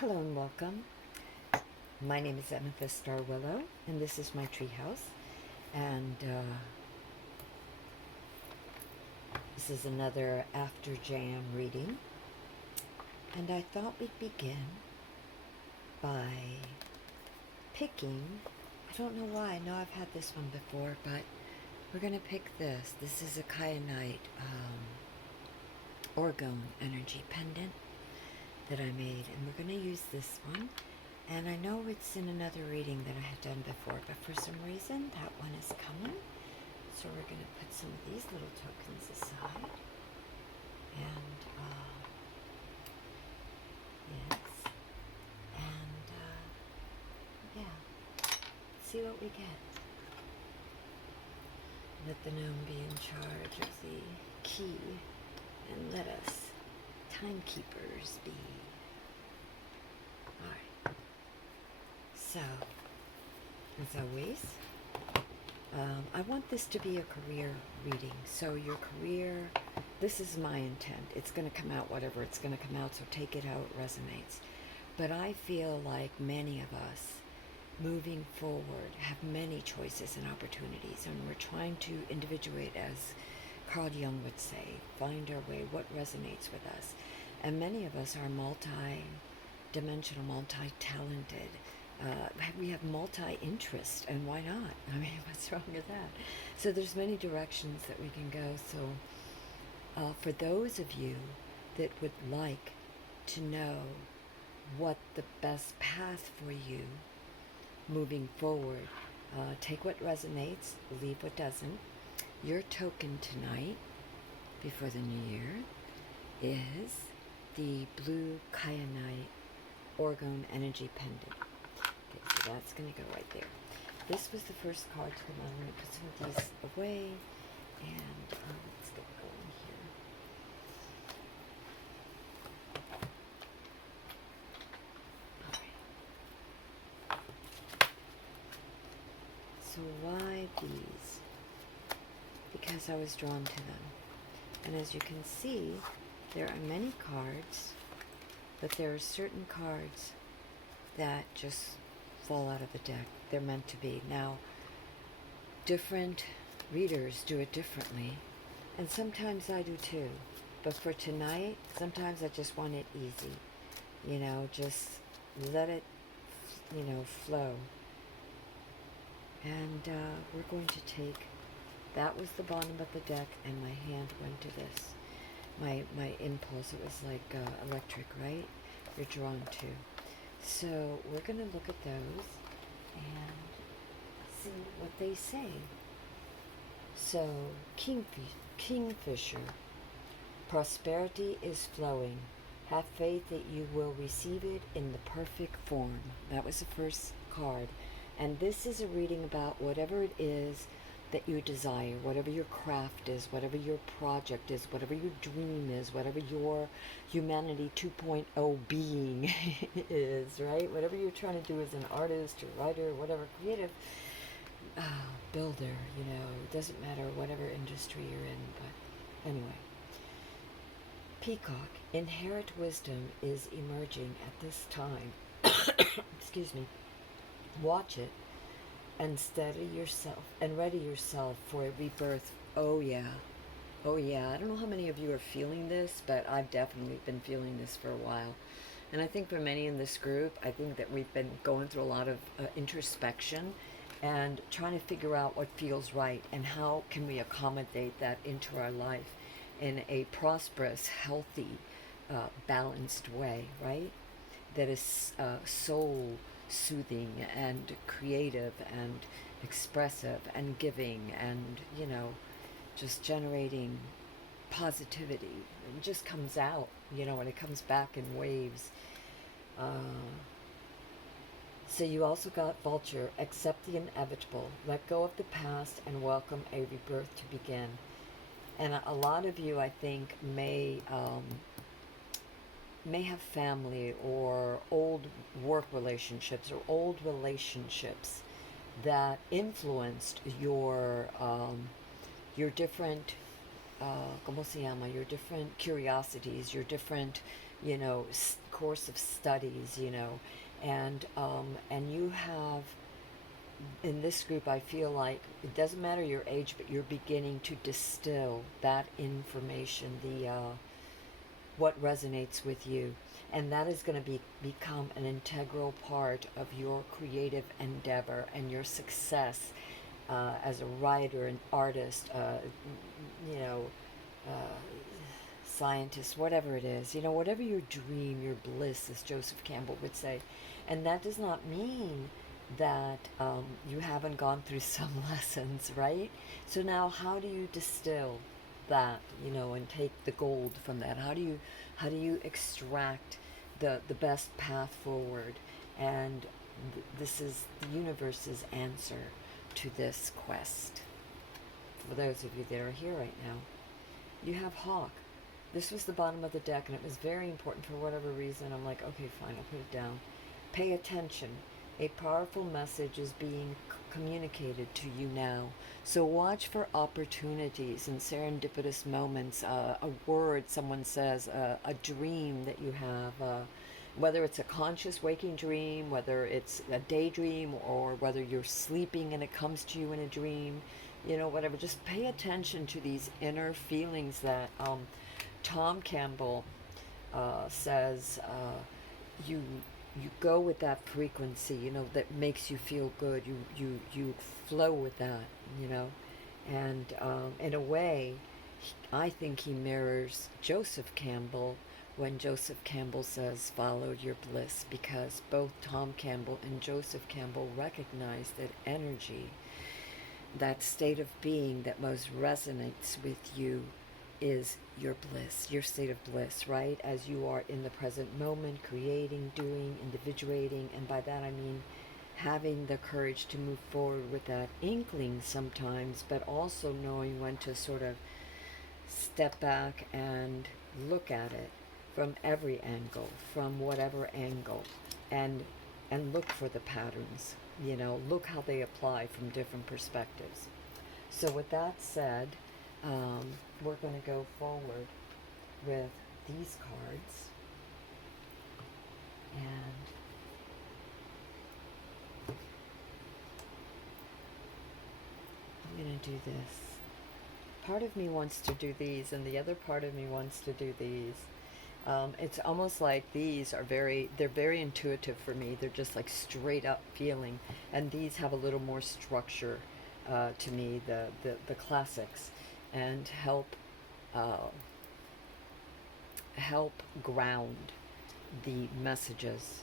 Hello and welcome. My name is Amethyst Starwillow, and this is my treehouse. And this is another After Jam reading. And I thought we'd begin by picking. I don't know why. I know I've had this one before, but we're going to pick this. This is a Kyanite Orgone energy pendant that I made, and we're going to use this one. And I know it's in another reading that I had done before, but for some reason that one is coming. So we're going to put some of these little tokens aside. And, yes. And, yeah. See what we get. Let the gnome be in charge of the key, and let us timekeepers be. Alright. So, as always, I want this to be a career reading. So your career, this is my intent. It's going to come out whatever it's going to come out, so take it how it resonates. But I feel like many of us moving forward have many choices and opportunities, and we're trying to individuate, as Carl Jung would say, find our way, what resonates with us. And many of us are multi-dimensional, multi-talented. We have multi-interest, and why not? I mean, what's wrong with that? So there's many directions that we can go. So for those of you that would like to know what the best path for you moving forward, take what resonates, leave what doesn't. Your token tonight, before the new year, is the blue Kyanite Orgone energy pendant. Okay, so that's going to go right there. This was the first card to come out. I'm going to put some of these away, and let's get going here. All right. So why these? Because I was drawn to them. And as you can see, there are many cards, but there are certain cards that just fall out of the deck. They're meant to be. Now, different readers do it differently, and sometimes I do too. But for tonight, sometimes I just want it easy. You know, just let it, flow. And we're going to take, that was the bottom of the deck, and my hand went to this. My impulse, it was like electric, right? You're drawn to. So we're going to look at those and see what they say. So, Kingfisher, prosperity is flowing. Have faith that you will receive it in the perfect form. That was the first card. And this is a reading about whatever it is that you desire, whatever your craft is, whatever your project is, whatever your dream is, whatever your humanity 2.0 being is, right? Whatever you're trying to do as an artist or writer, whatever, creative builder, it doesn't matter whatever industry you're in, but anyway. Peacock, inherent wisdom is emerging at this time. Excuse me. Watch it and steady yourself and ready yourself for a rebirth. Oh yeah. Oh yeah. I don't know how many of you are feeling this, but I've definitely been feeling this for a while. And I think for many in this group, I think that we've been going through a lot of introspection and trying to figure out what feels right and how can we accommodate that into our life in a prosperous, healthy, balanced way, right? That is soul soothing and creative and expressive and giving and, just generating positivity. It just comes out, when it comes back in waves. So you also got Vulture, accept the inevitable, let go of the past and welcome a rebirth to begin. And a lot of you, I think, may have family or old work relationships or old relationships that influenced your different, ¿cómo se llama? Your different curiosities, your different course of studies, and you have in this group, I feel like it doesn't matter your age, but you're beginning to distill that information, the what resonates with you, and that is going to become an integral part of your creative endeavor and your success as a writer, an artist, you know, uh, scientist, whatever it is, whatever your dream, your bliss, as Joseph Campbell would say. And that does not mean that you haven't gone through some lessons, right? So now, how do you distill that, and take the gold from that? How do you extract the best path forward? And this is the universe's answer to this quest. For those of you that are here right now, you have Hawk. This was the bottom of the deck, and it was very important for whatever reason. I'm like, okay, fine, I'll put it down. Pay attention. A powerful message is being communicated to you now. So watch for opportunities and serendipitous moments, a word someone says, a dream that you have, whether it's a conscious waking dream, whether it's a daydream, or whether you're sleeping and it comes to you in a dream, whatever. Just pay attention to these inner feelings that Tom Campbell says you you go with that frequency, that makes you feel good. You flow with that, and in a way, I think he mirrors Joseph Campbell when Joseph Campbell says, "Follow your bliss," because both Tom Campbell and Joseph Campbell recognize that energy, that state of being that most resonates with you, is your bliss, your state of bliss, right? As you are in the present moment, creating, doing, individuating, and by that I mean having the courage to move forward with that inkling sometimes, but also knowing when to sort of step back and look at it from every angle, from whatever angle, and look for the patterns, look how they apply from different perspectives. So with that said, we're going to go forward with these cards, and I'm going to do this. Part of me wants to do these, and the other part of me wants to do these. It's almost like these are they're very intuitive for me. They're just like straight up feeling, and these have a little more structure to me, the classics, and help ground the messages,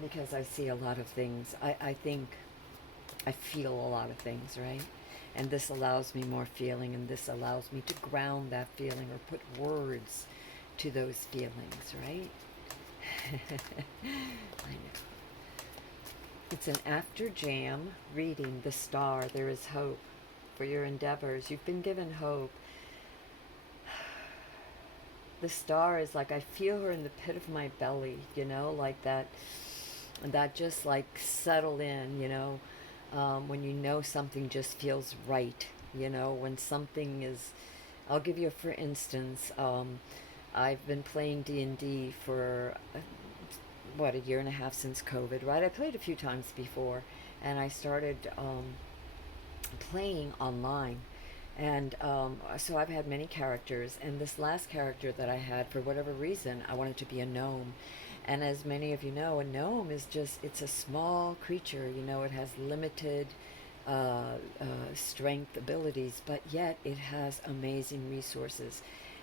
because I see a lot of things. I think I feel a lot of things, right? And this allows me more feeling, and this allows me to ground that feeling or put words to those feelings, right? I know. It's an after jam reading. The star, there is hope for your endeavors. You've been given hope. The star is like, I feel her in the pit of my belly, like that just like settle in, when something just feels right, when something is, I'll give you for instance, I've been playing D&D for, a year and a half since COVID, right? I played a few times before, and I started playing online. And so I've had many characters, and this last character that I had, for whatever reason, I wanted to be a gnome. And as many of you know, a gnome is it's a small creature, it has limited strength abilities, but yet it has amazing resources.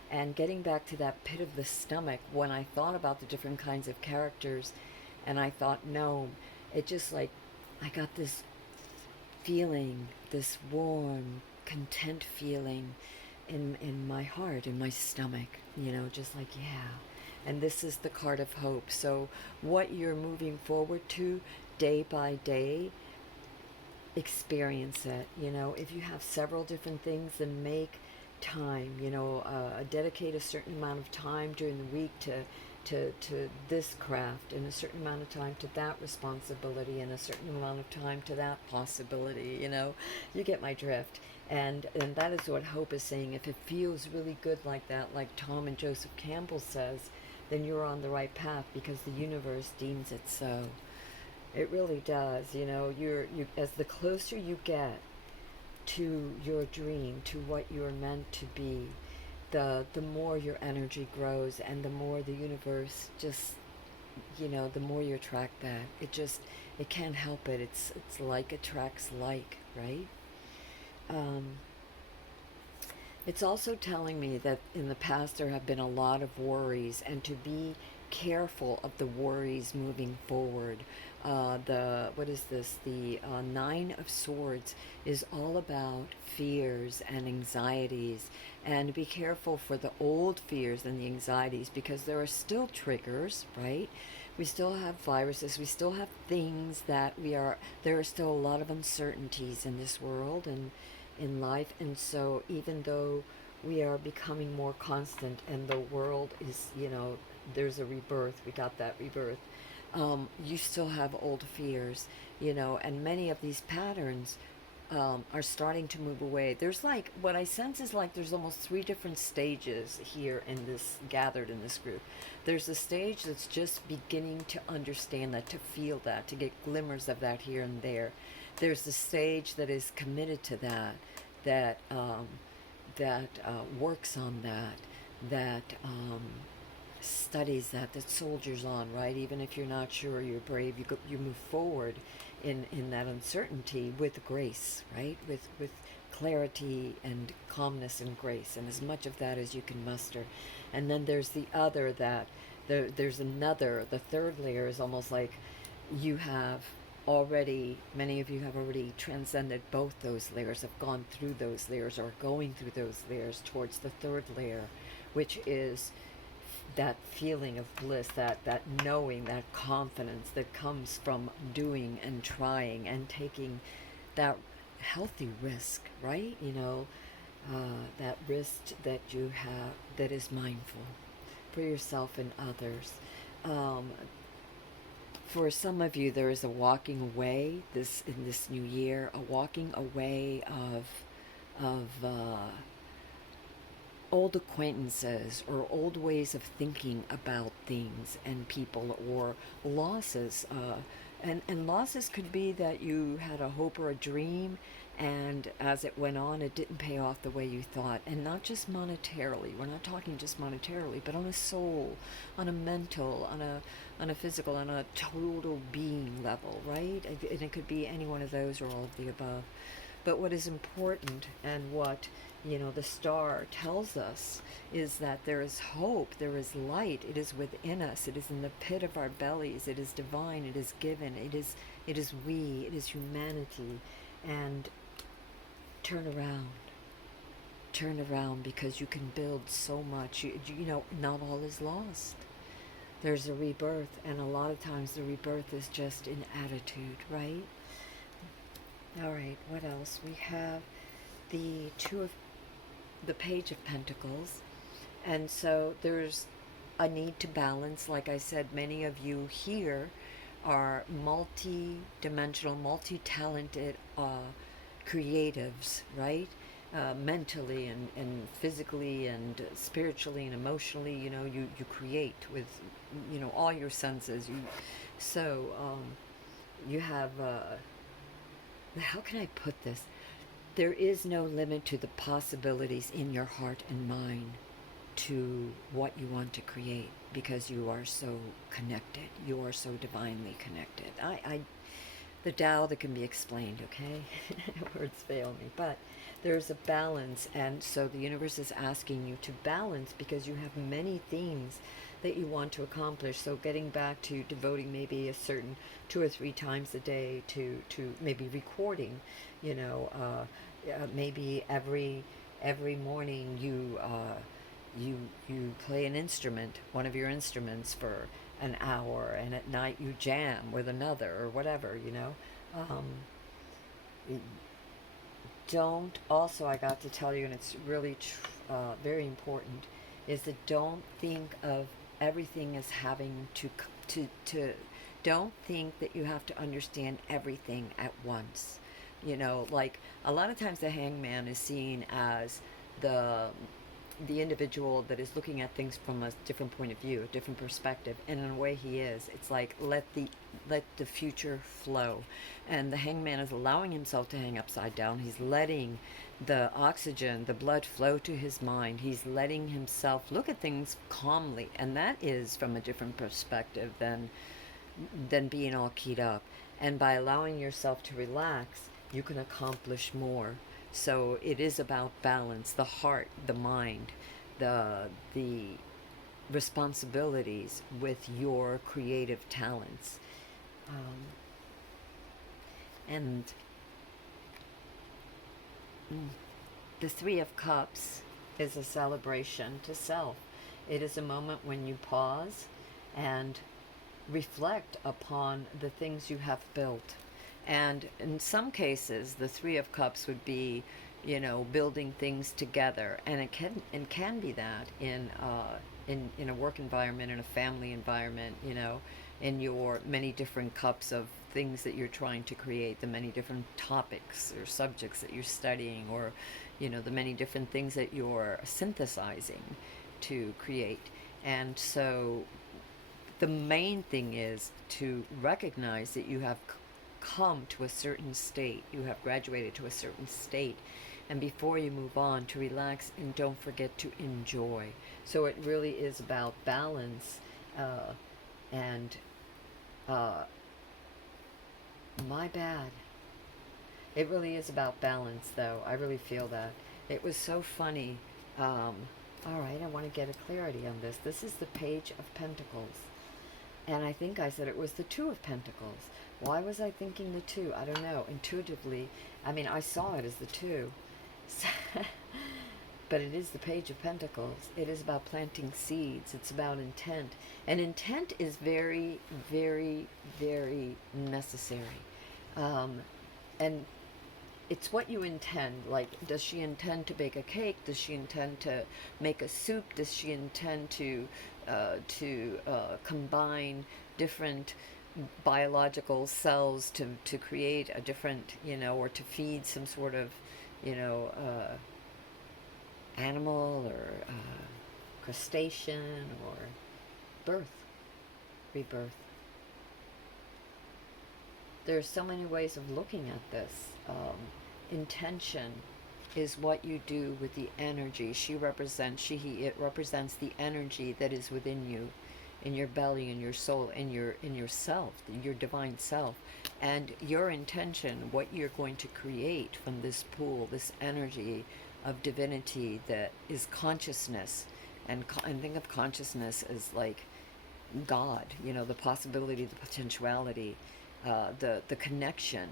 And getting back to that pit of the stomach, when I thought about the different kinds of characters, and I thought gnome, it just like, I got this feeling, this warm, content feeling in my heart, in my stomach, just like, yeah. And this is the card of hope. So what you're moving forward to day by day, experience it. If you have several different things, then make time, dedicate a certain amount of time during the week to to this craft, in a certain amount of time to that responsibility, in a certain amount of time to that possibility, you know. You get my drift. And that is what hope is saying. If it feels really good like that, like Tom and Joseph Campbell says, then you're on the right path because the universe deems it so. It really does. You know, you as the closer you get to your dream, to what you're meant to be, the more your energy grows, and the more the universe just, you know, the more you attract that. It can't help it. It's like attracts like, right? Um, it's also telling me that in the past there have been a lot of worries, and to be careful of the worries moving forward. The what is this? The Nine of Swords is all about fears and anxieties, and be careful for the old fears and the anxieties, because there are still triggers, right? We still have viruses. We still have things that we are. There are still a lot of uncertainties in this world and in life, and so even though we are becoming more constant, and the world is, you know, there's a rebirth. We got that rebirth. You still have old fears, you know, and many of these patterns are starting to move away. There's like, what I sense is like there's almost three different stages here in this, gathered in this group. There's a stage that's just beginning to understand that, to feel that, to get glimmers of that here and there. There's the stage that is committed to that, that works on that, that studies that, that soldiers on, right? Even if you're not sure, you're brave, you move forward in that uncertainty with grace, right? With clarity and calmness and grace, and as much of that as you can muster. And then there's the other, that there's another, the third layer is almost like you have already, many of you have already transcended both those layers, have gone through those layers, or going through those layers towards the third layer, which is that feeling of bliss, that knowing, that confidence that comes from doing and trying and taking that healthy risk, right? You know, that risk that you have that is mindful for yourself and others. Um, for some of you, there is a walking away this in this new year, a walking away of old acquaintances or old ways of thinking about things and people, or losses. And losses could be that you had a hope or a dream, and as it went on, it didn't pay off the way you thought. And not just monetarily. We're not talking just monetarily, but on a soul, on a mental, on a physical, on a total being level, right? And it could be any one of those or all of the above. But what is important, and what, you know, the star tells us, is that there is hope, there is light, it is within us, it is in the pit of our bellies, it is divine, it is given, it is we, it is humanity. And turn around, because you can build so much. You know, not all is lost. There's a rebirth, and a lot of times the rebirth is just in attitude, right? All right, what else? We have the Page of Pentacles. And so there's a need to balance. Like I said, many of you here are multi-dimensional, multi-talented creatives, right? Mentally and physically and spiritually and emotionally, you know, you create with, you know, all your senses. You have, how can I put this? There is no limit to the possibilities in your heart and mind to what you want to create, because you are so connected. You are so divinely connected. The Tao that can be explained, okay? Words fail me. But there's a balance, and so the universe is asking you to balance, because you have many things that you want to accomplish. So getting back to devoting maybe a certain 2 or 3 times a day to maybe recording, you know, maybe every morning you play an instrument, one of your instruments, for an hour, and at night you jam with another, or whatever, you know. Don't, also, I got to tell you, and it's really very important, is that don't think of everything is having to don't think that you have to understand everything at once. Like a lot of times the hangman is seen as the the individual that is looking at things from a different point of view, a different perspective, and in a way he is. It's like let the future flow, and the hangman is allowing himself to hang upside down. He's letting the oxygen, the blood flow to his mind. He's letting himself look at things calmly, and that is from a different perspective than being all keyed up. And by allowing yourself to relax, you can accomplish more. So it is about balance, the heart, the mind, the responsibilities with your creative talents. Um, and the Three of Cups is a celebration to self. It is a moment when you pause and reflect upon the things you have built. And in some cases, the Three of Cups would be, building things together, and it can be that in a work environment, in a family environment, in your many different cups of things that you're trying to create, the many different topics or subjects that you're studying, or the many different things that you're synthesizing to create. And so the main thing is to recognize that you have come to a certain state, you have graduated to a certain state, and before you move on, to relax and don't forget to enjoy. So it really is about balance, and my bad. It really is about balance, though. I really feel that. It was so funny. All right, I want to get a clarity on this. This is the Page of Pentacles. And I think I said it was the Two of Pentacles. Why was I thinking the two? I don't know. Intuitively, I mean, I saw it as the two. But it is the Page of Pentacles. It is about planting seeds. It's about intent. And intent is very, very, very necessary. And it's what you intend. Like, does she intend to bake a cake? Does she intend to make a soup? Does she intend to combine different biological cells to create a different, or to feed some sort of, animal, or crustacean, or birth, rebirth. There are so many ways of looking at this. Intention is what you do with the energy. It represents the energy that is within you, in your belly, in your soul, in your self, your divine self. And your intention, what you're going to create from this pool, this energy of divinity that is consciousness. And think of consciousness as like God, the possibility, the potentiality, the connection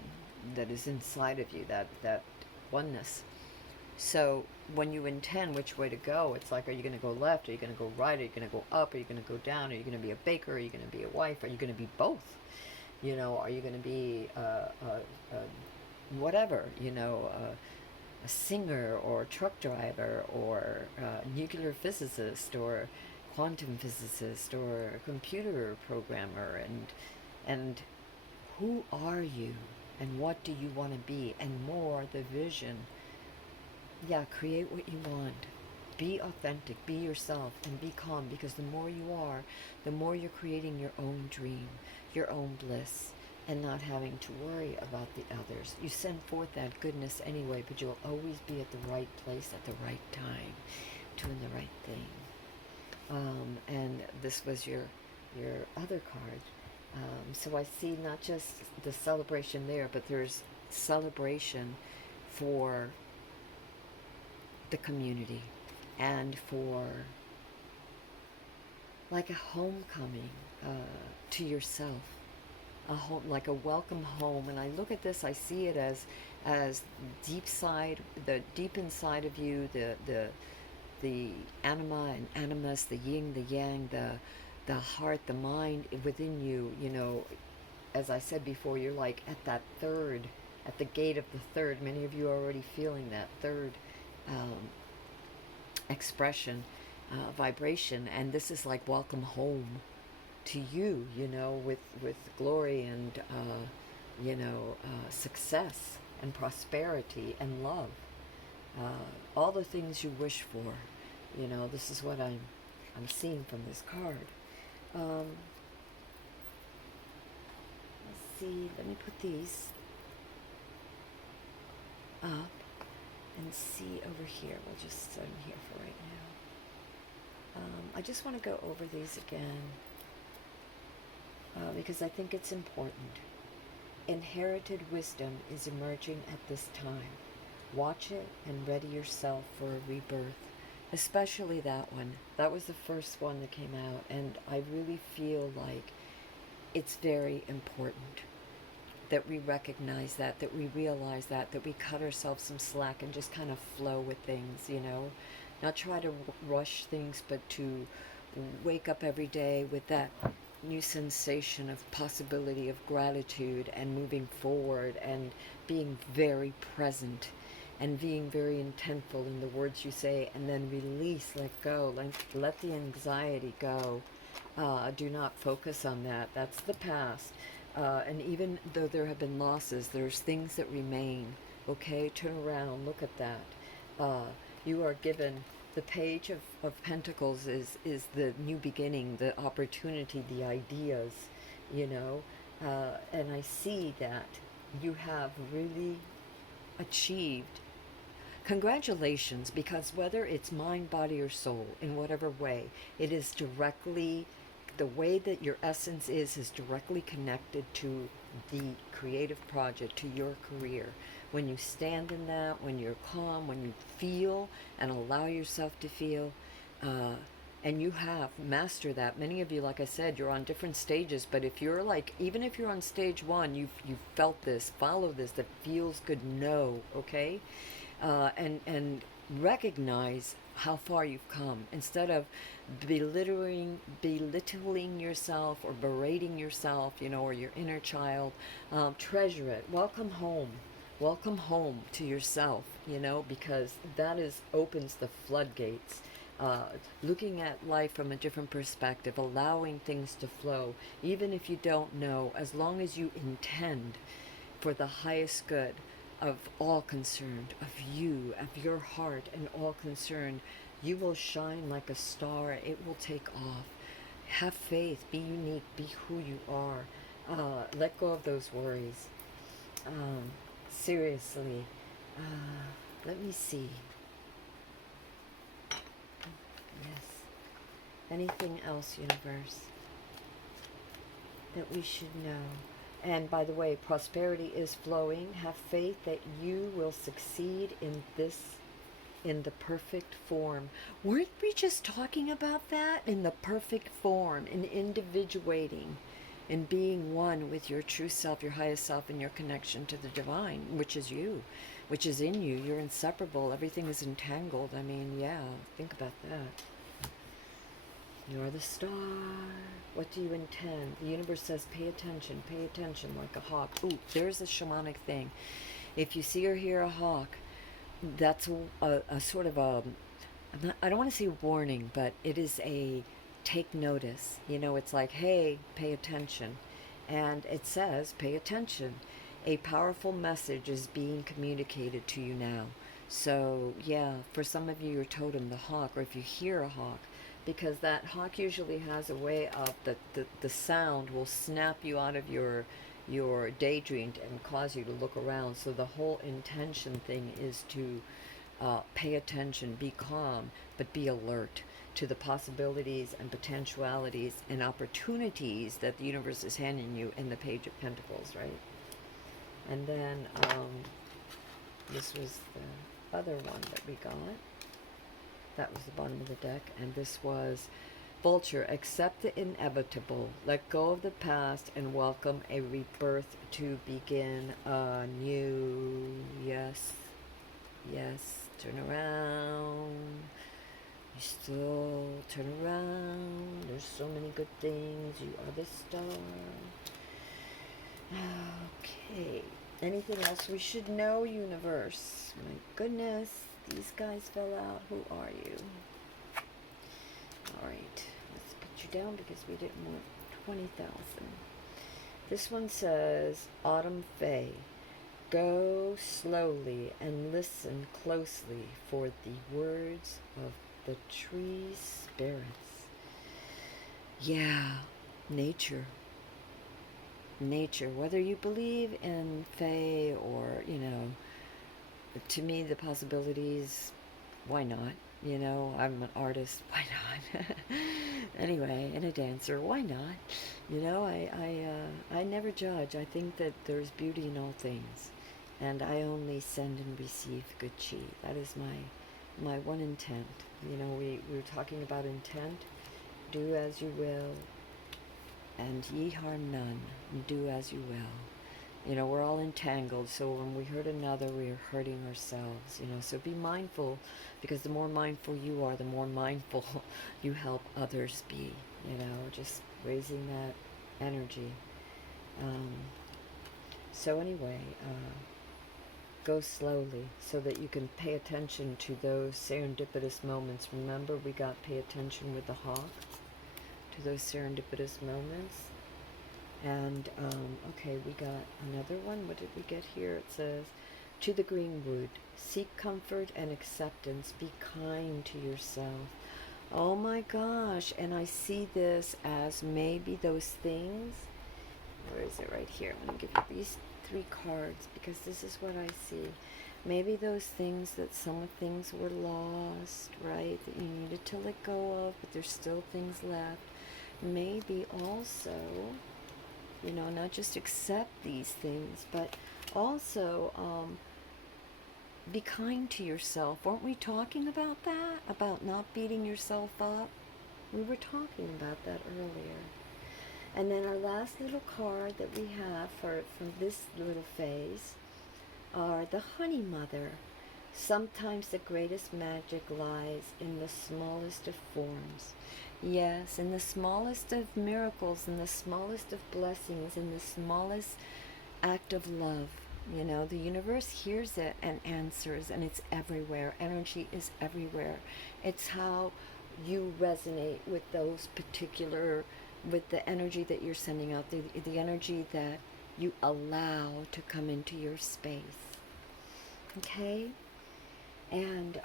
that is inside of you, that oneness. So when you intend which way to go, it's like, are you going to go left? Are you going to go right? Are you going to go up? Are you going to go down? Are you going to be a baker? Are you going to be a wife? Are you going to be both? Are you going to be whatever, a singer, or a truck driver, or a nuclear physicist, or quantum physicist, or a computer programmer, and who are you, and what do you want to be, and more, the vision. Yeah, create what you want. Be authentic, be yourself, and be calm, because the more you are, the more you're creating your own dream, your own bliss, and not having to worry about the others. You send forth that goodness anyway, but you'll always be at the right place at the right time, doing the right thing. And this was your other card. So I see not just the celebration there, but there's celebration for the community, and for like a homecoming to yourself, a home, like a welcome home. And I look at this, I see it as the deep inside of you, the anima and animus, the yin, the yang, the heart, the mind within you. As I said before, you're like at that third, at the gate of the third. Many of you are already feeling that third expression, vibration, and this is like welcome home to you, you know, with glory and success and prosperity and love, all the things you wish for. You know, this is what I'm seeing from this card. Um, let's see. Let me put these up and see over here. We'll just set them here for right now. I just want to go over these again because I think it's important. Inherited wisdom is emerging at this time. Watch it and ready yourself for a rebirth. Especially that one. That was the first one that came out, and I really feel like it's very important that we recognize that we realize that we cut ourselves some slack and just kind of flow with things, you know? Not try to rush things, but to wake up every day with that new sensation of possibility, of gratitude, and moving forward, and being very present, and being very intentful in the words you say, and then release, let go, let the anxiety go. Do not focus on that. That's the past. And even though there have been losses, there's things that remain. Okay, turn around, look at that. You are given the page of Pentacles is the new beginning, the opportunity, the ideas, you know. And I see that you have really achieved. Congratulations, because whether it's mind, body, or soul, in whatever way, it is directly, the way that your essence is directly connected to the creative project, to your career. When you stand in that, when you're calm, when you feel and allow yourself to feel, and you have mastered that. Many of you, like I said, you're on different stages, but if you're like, even if you're on stage one, you've felt this, follow this, that feels good, know, okay? And recognize how far you've come, instead of belittling yourself or berating yourself, you know, or your inner child. Treasure it. Welcome home to yourself, you know, because that opens the floodgates. Looking at life from a different perspective, allowing things to flow, even if you don't know, as long as you intend for the highest good of all concerned, of you, of your heart and all concerned, you will shine like a star. It will take off. Have faith. Be unique. Be who you are. Let go of those worries. Seriously. Let me see. Yes. Anything else, universe, that we should know? And by the way, prosperity is flowing. Have faith that you will succeed in this, in the perfect form. Weren't we just talking about that? In the perfect form, in individuating, in being one with your true self, your highest self, and your connection to the divine, which is you, which is in you. You're inseparable. Everything is entangled. I mean, yeah, think about that. You're the star. What do you intend? The universe says, pay attention like a hawk. Ooh, there's a shamanic thing. If you see or hear a hawk, that's a sort of a, I don't want to say warning, but it is a take notice. You know, it's like, hey, pay attention. And it says, pay attention. A powerful message is being communicated to you now. So, yeah, for some of you, your totem, the hawk, or if you hear a hawk, because that hawk usually has a way of the sound will snap you out of your daydream and cause you to look around. So the whole intention thing is to pay attention, be calm, but be alert to the possibilities and potentialities and opportunities that the universe is handing you in the Page of Pentacles, right? And then this was the other one that we got. That was the bottom of the deck. And this was Vulture. Accept the inevitable. Let go of the past and welcome a rebirth to begin anew. Yes. Yes. Turn around. You still turn around. There's so many good things. You are the star. Okay. Anything else we should know, universe? My goodness. These guys fell out. Who are you? Alright, let's put you down because we didn't want 20,000. This one says, Autumn Fae, go slowly and listen closely for the words of the tree spirits. Yeah, nature. Nature. Whether you believe in Fae or, to me the possibilities, why not? I'm an artist, why not? Anyway, and a dancer, why not? I never judge. I think that there's beauty in all things, and I only send and receive good chi. That is my one intent. We were talking about intent. Do as you will, and ye harm none. Do as you will. We're all entangled, so when we hurt another, we're hurting ourselves, so be mindful, because the more mindful you are, the more mindful you help others be, just raising that energy. So anyway, go slowly so that you can pay attention to those serendipitous moments. Remember, we got pay attention with the hawk, to those serendipitous moments. And, okay, we got another one. What did we get here? It says, to the greenwood, seek comfort and acceptance. Be kind to yourself. Oh my gosh. And I see this as maybe those things. Where is it? Right here. I'm going to give you these 3 cards because this is what I see. Maybe those things that some things were lost, right? That you needed to let go of, but there's still things left. Maybe also, not just accept these things, but also be kind to yourself. Weren't we talking about that? About not beating yourself up? We were talking about that earlier. And then our last little card that we have from this little phase are the Honey Mother. Sometimes the greatest magic lies in the smallest of forms. Yes, in the smallest of miracles, in the smallest of blessings, in the smallest act of love. The universe hears it and answers, and it's everywhere. Energy is everywhere. It's how you resonate with those particular, with the energy that you're sending out, the energy that you allow to come into your space. Okay? And,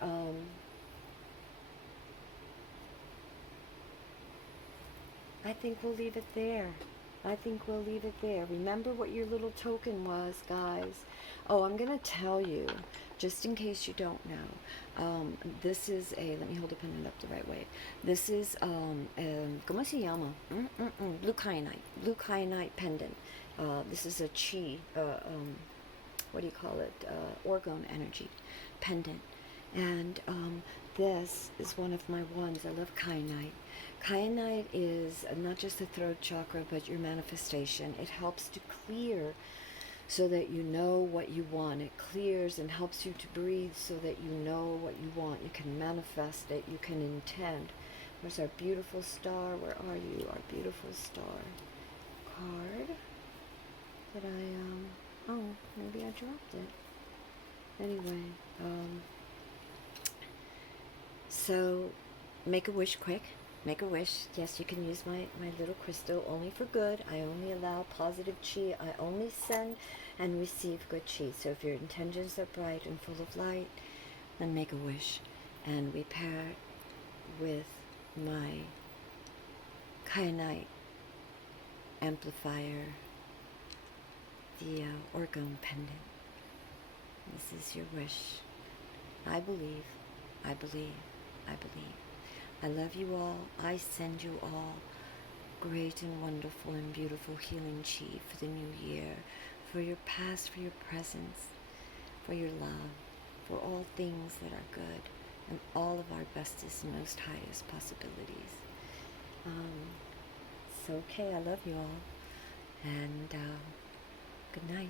I think we'll leave it there. Remember what your little token was, guys. Oh, I'm going to tell you, just in case you don't know. This is let me hold the pendant up the right way. This is, ¿cómo se llama? Blue Kyanite. Blue Kyanite pendant. This is a chi, what do you call it? Orgone energy pendant. And this is one of my ones. I love Kyanite. Kyanite is not just the throat chakra, but your manifestation. It helps to clear so that you know what you want. It clears and helps you to breathe so that you know what you want. You can manifest it. You can intend. Where's our beautiful star? Where are you? Our beautiful star card that oh, maybe I dropped it. Anyway, so make a wish quick. Make a wish. Yes, you can use my little crystal, only for good. I only allow positive chi. I only send and receive good chi. So if your intentions are bright and full of light, then make a wish. And we pair it with my Kyanite amplifier, the Orgone pendant. This is your wish. I believe, I believe, I believe. I love you all. I send you all great and wonderful and beautiful healing chi for the new year, for your past, for your presence, for your love, for all things that are good, and all of our bestest and most highest possibilities. So, okay, I love you all, and good night.